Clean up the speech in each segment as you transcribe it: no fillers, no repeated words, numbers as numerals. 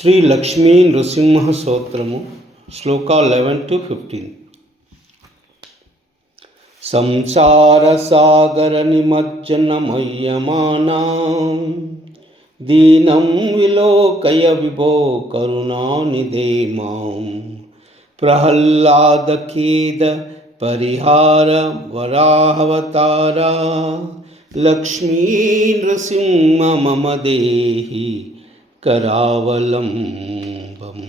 శ్రీ లక్ష్మీ నృసింహ స్తోత్రము శ్లోక 11-15. సంసార సాగర నిమజ్జనమయ్యమానా దీనం విలోకయ విభో కరుణానిధే మాం ప్రహ్లాదఖేద పరిహార వరాహవతారా లక్ష్మీ నృసింహ మమ దేహి करावलंबम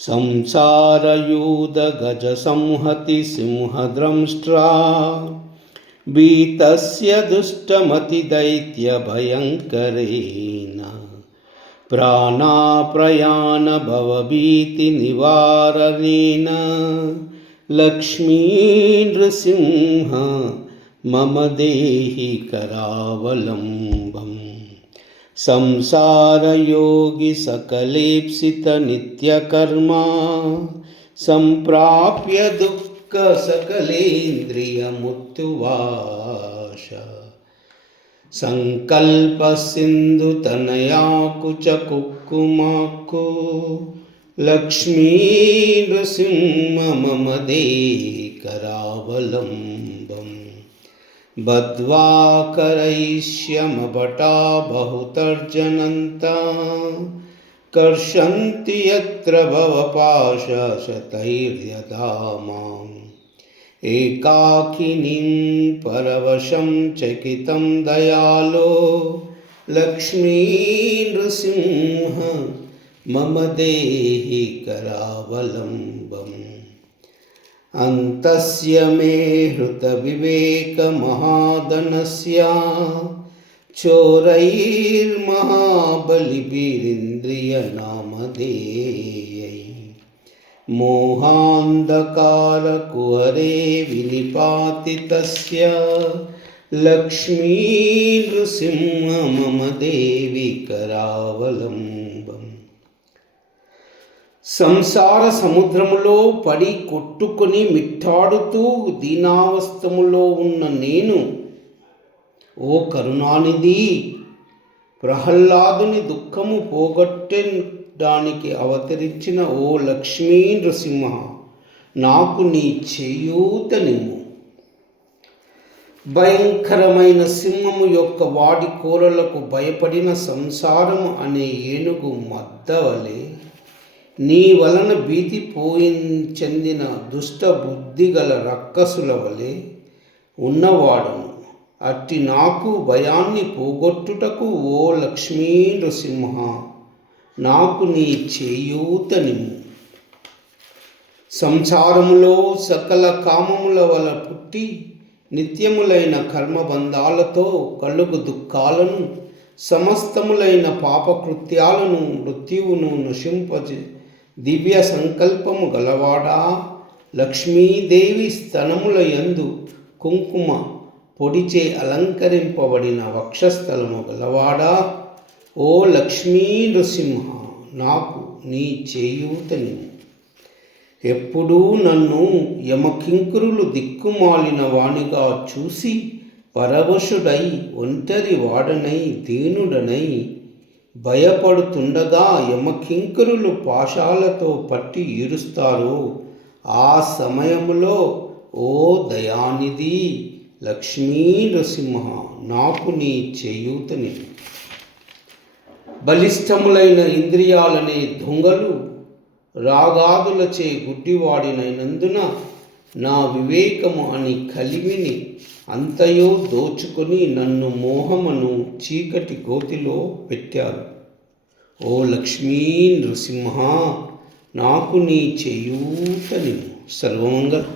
संसारयूद गज संहति सिंहद्रंष्ट्रा बीतस्य दुष्टमति दैत्य भयंकरेण प्राणाप्रयाण भवभीति निवारणेन लक्ष्मी नृसिंह मम देहि करावलंबम संसारयोगी सकलेप्सित नित्यकर्मा संप्राप्य दुःख सकलेन्द्रियमुत्तुवाश संकल्प सिंधु तनया कुच कुक्कुमाक्कु लक्ष्मी नृसिंह मम देहि करावलंबम् बद्ध्वा करैष्यमभटा बहुतर्जनन्ता कर्षन्ति यत्र भवपाशशतैर्यदा माम् एकाकिनीं परवशं चकितं दयालो लक्ष्मी नृसिंह मम देहि करावलंबम् अंतस्य मे हृत विवेक महादनस्य चोरैर्महाबलिभिरिन्द्रिय नामधेयै मोहान्धकार कुहरे विनिपाति तस्य लक्ष्मी नृसिंह मम देहि करावलंबम् సంసార సముద్రములో పడి కొట్టుకొని మిట్టాడుతూ దీనావస్థములో ఉన్న నేను, ఓ కరుణానిధి, ప్రహ్లాదుని దుఃఖము పోగొట్టడానికి అవతరించిన ఓ లక్ష్మీ నృసింహ, నాకు నీ చేయూతనిమ్ము. భయంకరమైన సింహము యొక్క వాడి కోరలకు భయపడిన సంసారము అనే ఏనుగు మద్దవలే నీ వలన భీతి చెందిన దుష్ట బుద్ధి గల రక్కసుల వలె ఉన్నవాడను. అట్టి నాకు భయాన్ని పోగొట్టుటకు ఓ లక్ష్మీ నృసింహ, నాకు నీ చేయూతనిమ్ము. సంసారములో సకల కామముల వల పుట్టి నిత్యములైన కర్మబంధాలతో కలుగు దుఃఖాలను, సమస్తములైన పాపకృత్యాలను, మృత్యువును నశింపజే దివ్య సంకల్పము గలవాడా, లక్ష్మీదేవి స్తనముల యందు కుంకుమ పొడిచే అలంకరింపబడిన వక్షస్థలము గలవాడా, ఓ లక్ష్మీ నృసింహ, నాకు నీ చేయూతనిమ్ము. ఎప్పుడూ నన్ను యమకింకరులు దిక్కుమాలిన వానిగా చూసి పరవశుడై ఒంటరి వాడనై దీనుడనై భయపడుతుండగా యమకింకరులు పాశాలతో పట్టి ఈడుస్తారు. ఆ సమయంలో ఓ దయానిధి లక్ష్మీ నృసింహ, నాకు నీ చేయూతనిమ్ము. బలిష్టములైన ఇంద్రియాలనే దొంగలు రాగాదులచే గుడ్డివాడినైనందున నా వివేకము అని కలిమిని అంతయో దోచుకొని నన్ను మోహమును చీకటి గోతిలో పెట్టారు. ఓ లక్ష్మీ నృసింహ, నాకు నీ చేయూతనిమ్ము. సర్వమంగళం.